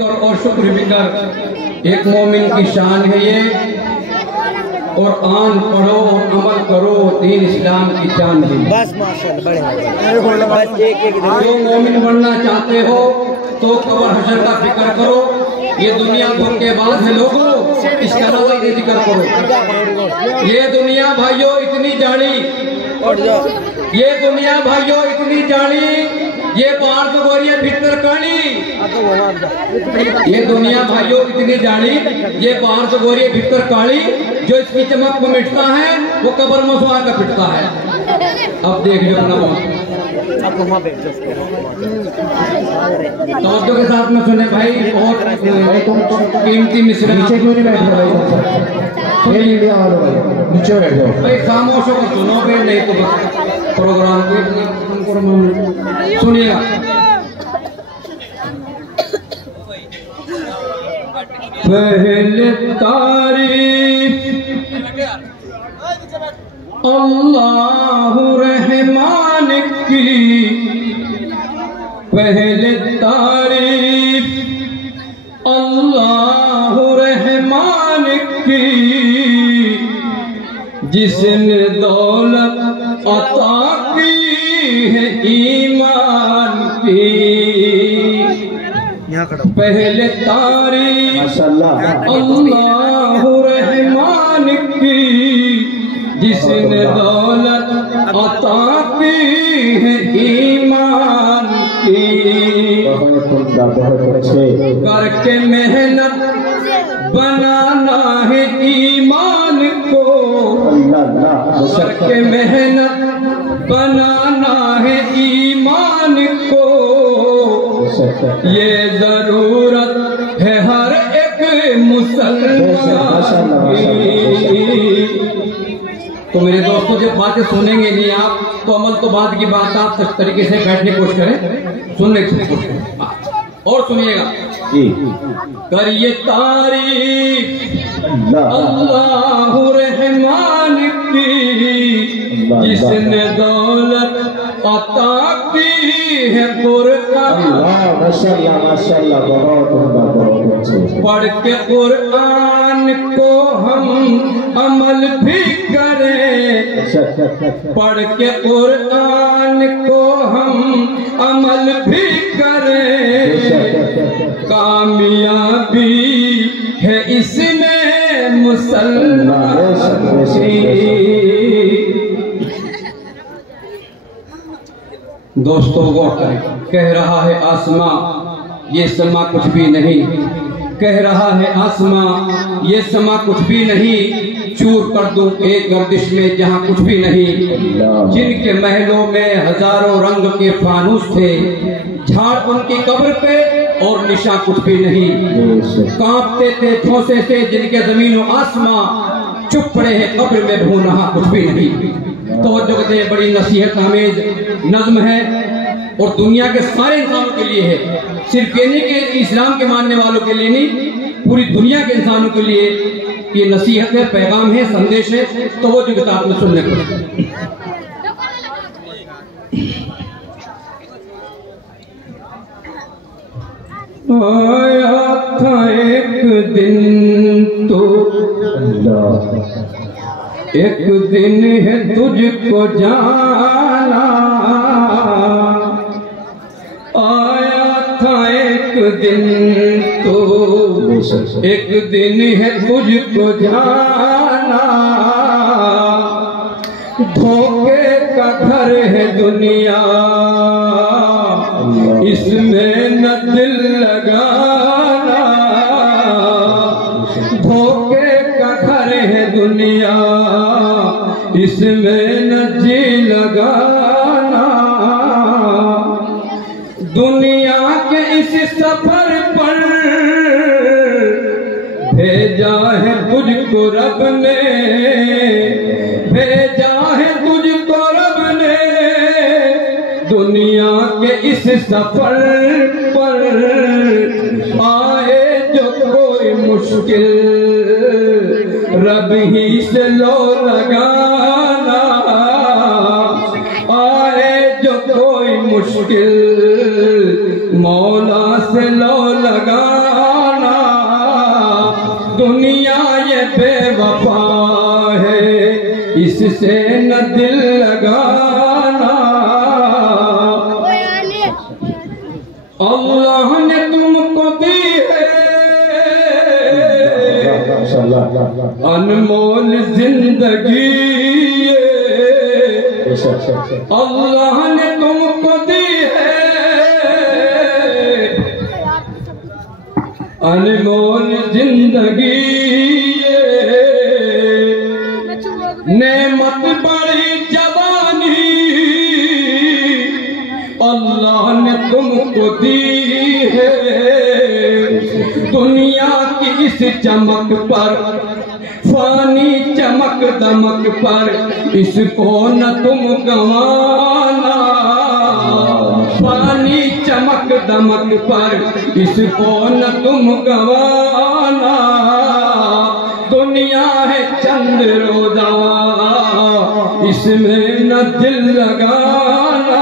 फिक्र और शुक्र फिक्र एक मोमिन की शान है ये। और आन पढ़ो और अमल करो, दीन इस्लाम की जान है। बस माशाअल्लाह, बस एक जो मोमिन बनना चाहते हो तो कब्र हशर का फिक्र करो। ये दुनिया धोखेबाज है लोगों, इसका नजर जिक्र करो। ये दुनिया भाइयों इतनी जानी, ये दुनिया भाइयों इतनी जानी, ये बाहर तो गोरिया भीतर काली। ये दुनिया भाइयों इतनी जानी, ये बाहर तो गोरिया भीतर काली। जो इसकी चमक में मिटता है वो कब्र में सुहार का पिटता है। अब देख लो अपना तवज्जो के साथ में सुने भाई, बहुत कीमती मिसरे। नीचे बैठ जाओ भाई, खामोश होकर सुनो फिर, नहीं तो बस प्रोग्राम को सुनिएगा। पहले तारीफ अल्लाह रहमान की, पहले तारीफ अल्लाह रहमान की, जिसने दौलत अता की है ईमान की। पहले तारीफ अल्लाह रहमान की, जिसने दौलत अता की है ईमान की। करके मेहनत बनाना है ईमान को, करके मेहनत बनाना है ईमान को। ये जरूरत है हर एक मुसलमान की। तो मेरे दोस्तों, जब बातें सुनेंगे नहीं आप तो अमल तो बात की बात, आप इस तरीके से बैठने की कोशिश करें, सुनने की कोशिश करें और सुनिएगा। करिए तारीफ अल्लाह रहमान की, जिसने दौलत अता की है कुरान। माशाअल्लाह, बहुत पढ़ के कुरान को हम अमल भी करें, पढ़ के कुरान को हम अमल भी करें। कामयाबी है इसमें मुसलमान की। दोस्तों गौर करें, कह रहा है आसमां ये समा कुछ भी नहीं, कह रहा है आसमां ये समा कुछ भी नहीं। चूर कर दूं एक गर्दिश में जहां कुछ भी नहीं। जिनके महलों में हजारों रंग के फानूस थे, झाड़ उनकी कब्र पे और निशा कुछ भी नहीं। कांपते थे ठोसे से जिनके जमीन और आसमां, चुप पड़े हैं कब्र में भूनहा कुछ भी नहीं। तो जो कहते हैं बड़ी नसीहत आमेज नज्म है और दुनिया के सारे इंसानों के लिए है, सिर्फ कहने के इस्लाम के मानने वालों के लिए नहीं, पूरी दुनिया के इंसानों के लिए ये नसीहत है, पैगाम है, संदेश है। तो वो जो किताब में सुनने को आया था एक दिन तो, एक दिन है तुझको जाना। आया था एक दिन तो, एक दिन है तुझको जाना। धोखे का घर है दुनिया, इसमें न दिल लगाना। धोखे का घर है दुनिया, इसमें न जी लगाना। दुनिया के इस सफर पर भेजा है तुझको रब ने, भेजा है तुझको रब ने। दुनिया के इस सफर पर आए जो कोई मुश्किल, रब ही से लो लगाना। आए जो कोई मुश्किल, मौला से लो लगाना। ये बेवफा है, इससे न दिल लगाना। अल्लाह ने तुमको दी है अनमोल जिंदगी, अल्लाह ने तुमको दी है अनमोल जिंदगी। नेमत बड़ी जवानी अल्लाह ने तुमको दी है। दुनिया की इस चमक पर, फानी चमक दमक पर, इसको न तुम गंवाना। फानी चमक दमक पर, इसको न तुम गंवाना। दुनिया है चंद रोजा, इसमें न दिल लगाना।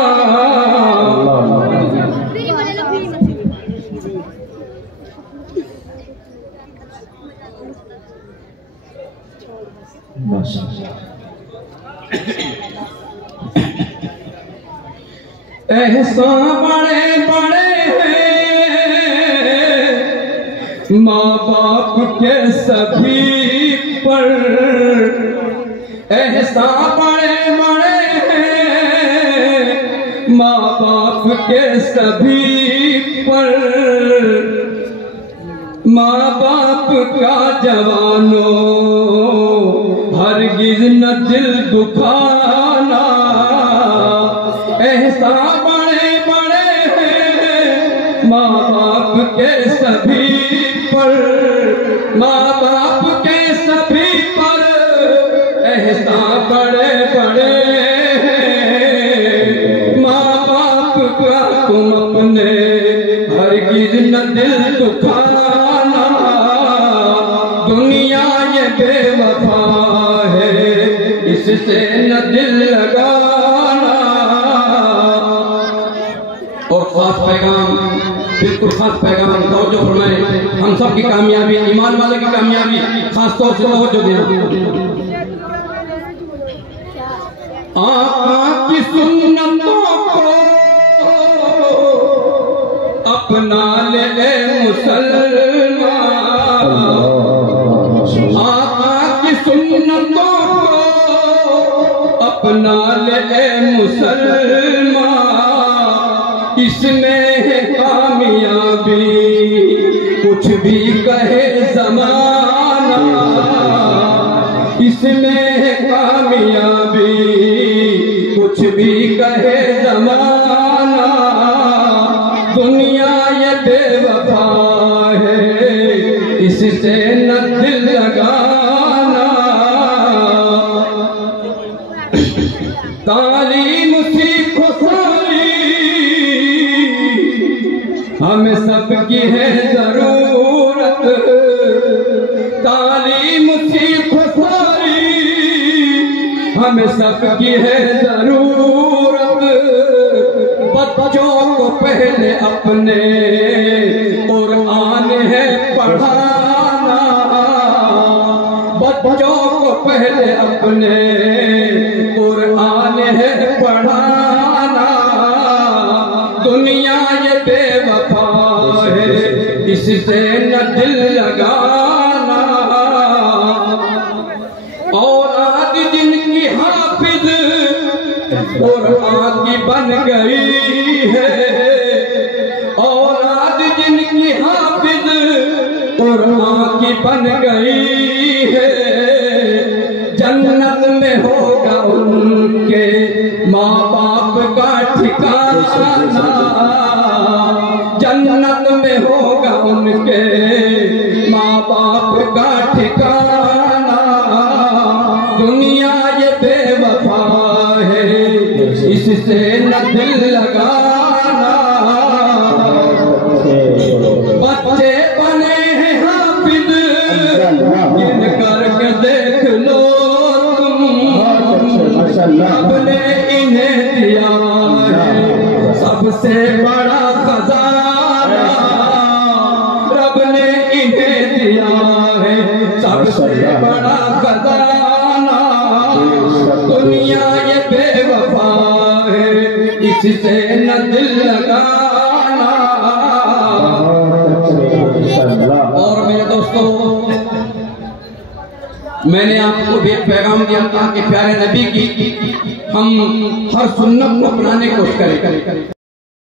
एहसान बड़े बड़े हैं माँ बाप के सभी पर, एहसान बड़े बड़े हैं माँ बाप के सभी पर। माँ बाप का जवानों हरगिज न दिल दुखाना। एहसान बड़े बड़े हैं माँ बाप के सभी पर, माँ बाप के सभी पर। एहसान बड़े बड़े हैं माँ बाप का तुम अपने हरगिज न दिल दुखाना। दुनिया ये बेवफा है, इससे न दिल लगाना। और खास पैगाम, बिल्कुल खास पैगाम तवज्जो फरमाए। हम सब की कामयाबी, ईमान वाले की कामयाबी खास तौर से तवज्जो देना। आका की सुन्नतों को अपना ले मुसलमान। आका की सुन्नतों को अपना ले मुसलमान। इसमें है कामयाबी, कुछ भी कहे ज़माना। इसमें है कामयाबी, कुछ भी कहे ज़माना। दुनिया ये बेवफा है, इससे न दिल लगाना। तालीम सीखो सारी, हमें सबकी है जरूरत। तालीम सीखो सारी, हमें सबकी है जरूरत। बच्चों को पहले अपने कुरान है पढ़ाना। बच्चों को पहले अपने कुरान है पढ़ाना। दुनिया ये बेवफा है, इससे न दिल लगाना। और आज जिनकी हाफिज कुरान की बन गई है, और आज जिनकी हाफिज कुरान की बन गई है। जन्नत में होगा उनके माँ बाप का ठिकाना। जन्नत में होगा उनके माँ बाप का ठिकाना। दुनिया ये बेवफा है, इससे न दिल लगाना। बच्चे बने हैं हाफिज, गिन करके देख लो तुम। रब ने इन्हें दिया है सबसे बड़ा खजाना। रब ने इन्हें दिया है सबसे बड़ा खजाना दुनिया ये बेवफा है, इससे न दिल लगाना। और मेरे दोस्तों, मैंने आपको भी एक पैगाम दिया था कि प्यारे नबी की हम हर सुन्नत को अपनाने की कोशिश करें।